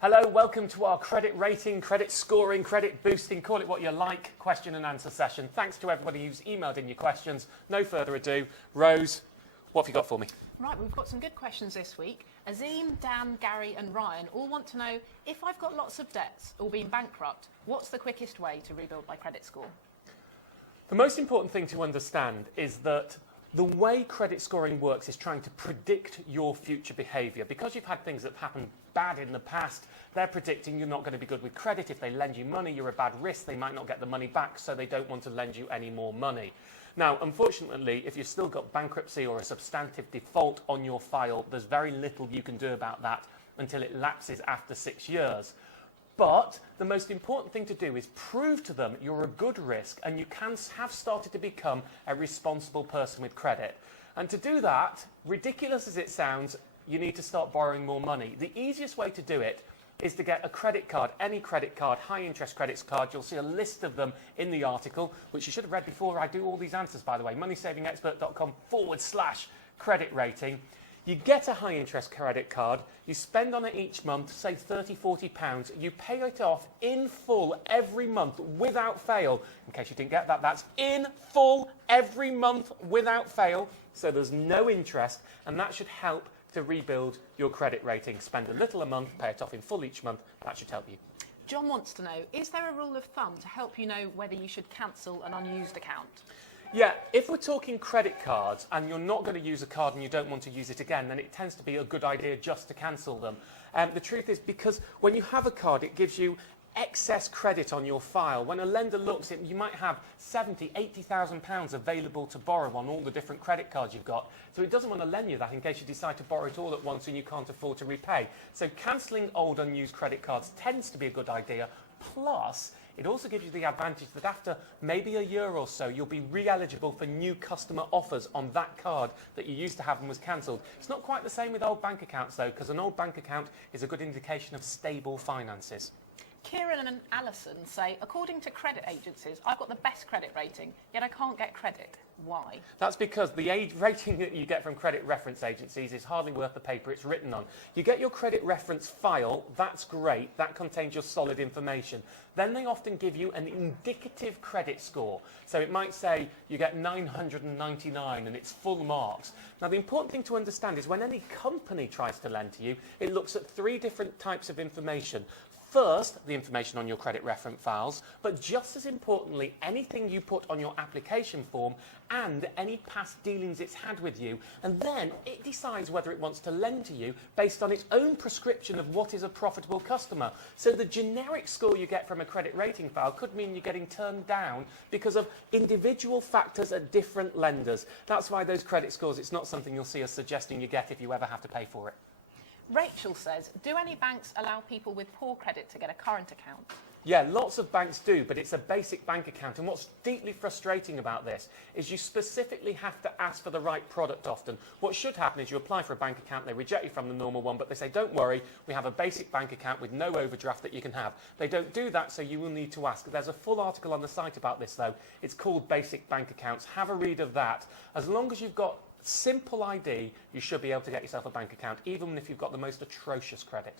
Hello, welcome to our credit rating, credit scoring, credit boosting, call it what you like, question and answer session. Thanks to everybody who's emailed in your questions. No further ado, Rose, what have you got for me? Right, we've got some good questions this week. Azim, Dan, Gary and Ryan all want to know, if I've got lots of debts or been bankrupt, what's the quickest way to rebuild my credit score? The most important thing to understand is that the way credit scoring works is trying to predict your future behaviour. Because you've had things that have happened bad in the past, they're predicting you're not going to be good with credit. If they lend you money, you're a bad risk. They might not get the money back, so they don't want to lend you any more money. Now, unfortunately, if you've still got bankruptcy or a substantive default on your file, there's very little you can do about that until it lapses after 6 years. But the most important thing to do is prove to them you're a good risk and you can have started to become a responsible person with credit. And to do that, ridiculous as it sounds, you need to start borrowing more money. The easiest way to do it is to get a credit card, any credit card, high interest credit card. You'll see a list of them in the article, which you should have read before I do all these answers, by the way, moneysavingexpert.com/credit rating. You get a high interest credit card, you spend on it each month, say £30, £40, you pay it off in full every month without fail. In case you didn't get that, that's in full every month without fail, so there's no interest, and that should help to rebuild your credit rating. Spend a little a month, pay it off in full each month, that should help you. John wants to know, is there a rule of thumb to help you know whether you should cancel an unused account? Yeah, if we're talking credit cards and you're not going to use a card and you don't want to use it again, then it tends to be a good idea just to cancel them. The truth is, because when you have a card, it gives you excess credit on your file. When a lender looks at it, you might have £70,000, £80,000 available to borrow on all the different credit cards you've got. So it doesn't want to lend you that in case you decide to borrow it all at once and you can't afford to repay. So cancelling old unused credit cards tends to be a good idea. Plus, it also gives you the advantage that after maybe a year or so, you'll be re-eligible for new customer offers on that card that you used to have and was cancelled. It's not quite the same with old bank accounts, though, because an old bank account is a good indication of stable finances. Kieran and Alison say, according to credit agencies, I've got the best credit rating, yet I can't get credit. Why? That's because the rating that you get from credit reference agencies is hardly worth the paper it's written on. You get your credit reference file, that's great, that contains your solid information. Then they often give you an indicative credit score. So it might say you get 999 and it's full marks. Now the important thing to understand is when any company tries to lend to you, it looks at 3 different types of information. First, the information on your credit reference files, but just as importantly, anything you put on your application form and any past dealings it's had with you. And then it decides whether it wants to lend to you based on its own prescription of what is a profitable customer. So the generic score you get from a credit rating file could mean you're getting turned down because of individual factors at different lenders. That's why those credit scores, it's not something you'll see us suggesting you get if you ever have to pay for it. Rachel says, do any banks allow people with poor credit to get a current account? Yeah, lots of banks do, but it's a basic bank account. And what's deeply frustrating about this is you specifically have to ask for the right product often. What should happen is you apply for a bank account, they reject you from the normal one, but they say, don't worry, we have a basic bank account with no overdraft that you can have. They don't do that, so you will need to ask. There's a full article on the site about this, though. It's called Basic Bank Accounts. Have a read of that. As long as you've got simple ID, you should be able to get yourself a bank account, even if you've got the most atrocious credit.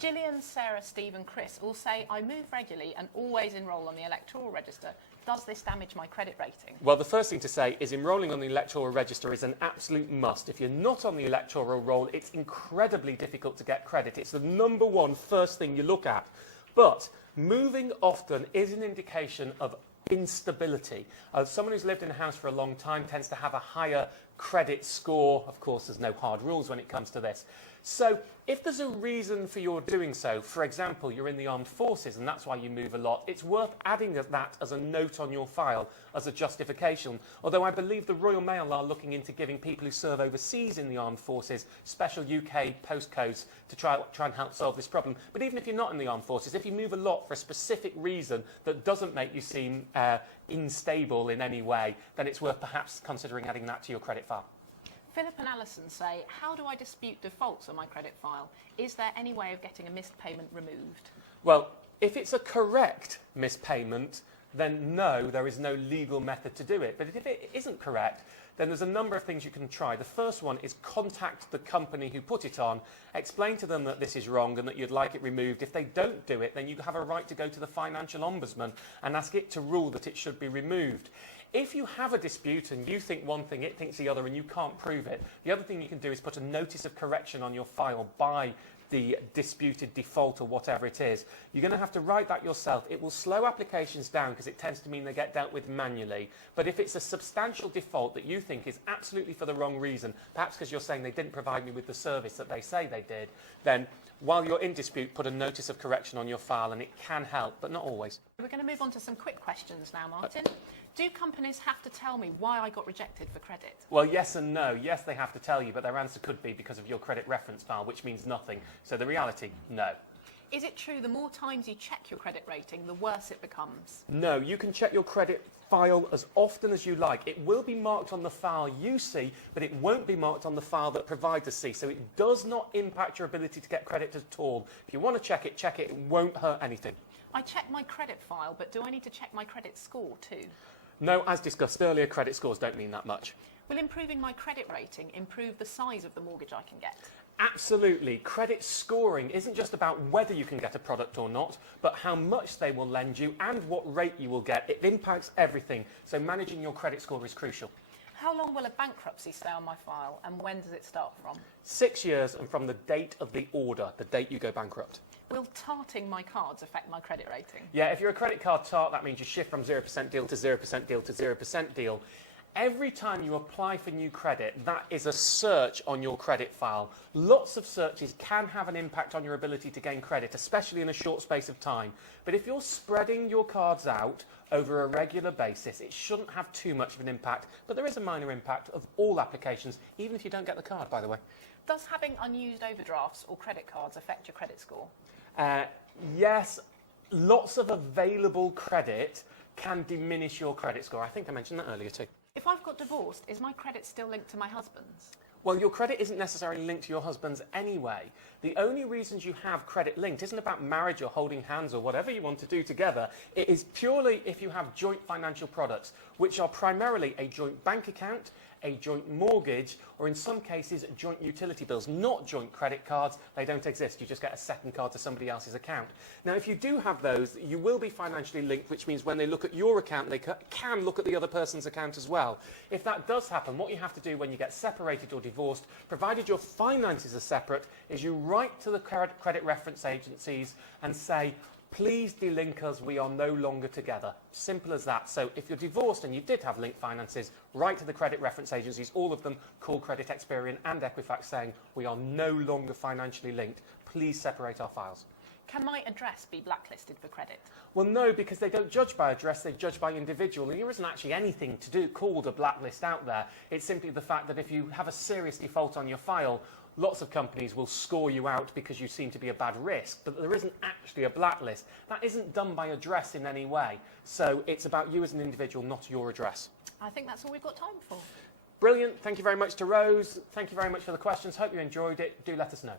Gillian, Sarah, Steve and Chris all say, I move regularly and always enrol on the electoral register. Does this damage my credit rating? Well, the first thing to say is enrolling on the electoral register is an absolute must. If you're not on the electoral roll, it's incredibly difficult to get credit. It's the number one first thing you look at. But moving often is an indication of instability. Someone who's lived in a house for a long time tends to have a higher credit score. Of course, there's no hard rules when it comes to this. So if there's a reason for your doing so, for example, you're in the armed forces and that's why you move a lot, it's worth adding that as a note on your file as a justification. Although I believe the Royal Mail are looking into giving people who serve overseas in the armed forces special UK postcodes to try and help solve this problem. But even if you're not in the armed forces, if you move a lot for a specific reason that doesn't make you seem unstable in any way, then it's worth perhaps considering adding that to your credit file. Philip and Alison say, how do I dispute defaults on my credit file? Is there any way of getting a missed payment removed? Well, if it's a correct missed payment, then no, there is no legal method to do it. But if it isn't correct, then there's a number of things you can try. The first one is contact the company who put it on, explain to them that this is wrong and that you'd like it removed. If they don't do it, then you have a right to go to the financial ombudsman and ask it to rule that it should be removed. If you have a dispute and you think one thing, it thinks the other, and you can't prove it, the other thing you can do is put a notice of correction on your file by the disputed default or whatever it is. You're going to have to write that yourself. It will slow applications down because it tends to mean they get dealt with manually. But if it's a substantial default that you think is absolutely for the wrong reason, perhaps because you're saying they didn't provide me with the service that they say they did, then while you're in dispute, put a notice of correction on your file, and it can help, but not always. We're going to move on to some quick questions now, Martin. Do companies have to tell me why I got rejected for credit? Well, yes and no. Yes, they have to tell you, but their answer could be because of your credit reference file, which means nothing. So the reality, no. Is it true the more times you check your credit rating, the worse it becomes? No, you can check your credit file as often as you like. It will be marked on the file you see, but it won't be marked on the file that providers see. So it does not impact your ability to get credit at all. If you want to check it, check it. It won't hurt anything. I check my credit file, but do I need to check my credit score too? No, as discussed earlier, credit scores don't mean that much. Will improving my credit rating improve the size of the mortgage I can get? Absolutely. Credit scoring isn't just about whether you can get a product or not, but how much they will lend you and what rate you will get. It impacts everything, so managing your credit score is crucial. How long will a bankruptcy stay on my file, and when does it start from? 6 years, and from the date of the order, the date you go bankrupt. Will tarting my cards affect my credit rating? Yeah, if you're a credit card tart, that means you shift from 0% deal to 0% deal to 0% deal. Every time you apply for new credit, that is a search on your credit file. Lots of searches can have an impact on your ability to gain credit, especially in a short space of time. But if you're spreading your cards out over a regular basis, it shouldn't have too much of an impact. But there is a minor impact of all applications, even if you don't get the card, by the way. Does having unused overdrafts or credit cards affect your credit score? Yes, lots of available credit can diminish your credit score. I think I mentioned that earlier too. If I've got divorced, is my credit still linked to my husband's? Well, your credit isn't necessarily linked to your husband's anyway. The only reasons you have credit linked isn't about marriage or holding hands or whatever you want to do together. It is purely if you have joint financial products, which are primarily a joint bank account, a joint mortgage, or in some cases, joint utility bills, not joint credit cards. They don't exist. You just get a second card to somebody else's account. Now, if you do have those, you will be financially linked, which means when they look at your account, they can look at the other person's account as well. If that does happen, what you have to do when you get separated or divorced, provided your finances are separate, is you write to the credit reference agencies and say, please delink us, we are no longer together. Simple as that. So if you're divorced and you did have linked finances, write to the credit reference agencies, all of them called Credit Experian and Equifax, saying we are no longer financially linked. Please separate our files. Can my address be blacklisted for credit? Well, no, because they don't judge by address, they judge by individual. And there isn't actually anything to do called a blacklist out there. It's simply the fact that if you have a serious default on your file, lots of companies will score you out because you seem to be a bad risk, but there isn't actually a blacklist. That isn't done by address in any way. So it's about you as an individual, not your address. I think that's all we've got time for. Brilliant. Thank you very much to Rose. Thank you very much for the questions. Hope you enjoyed it. Do let us know.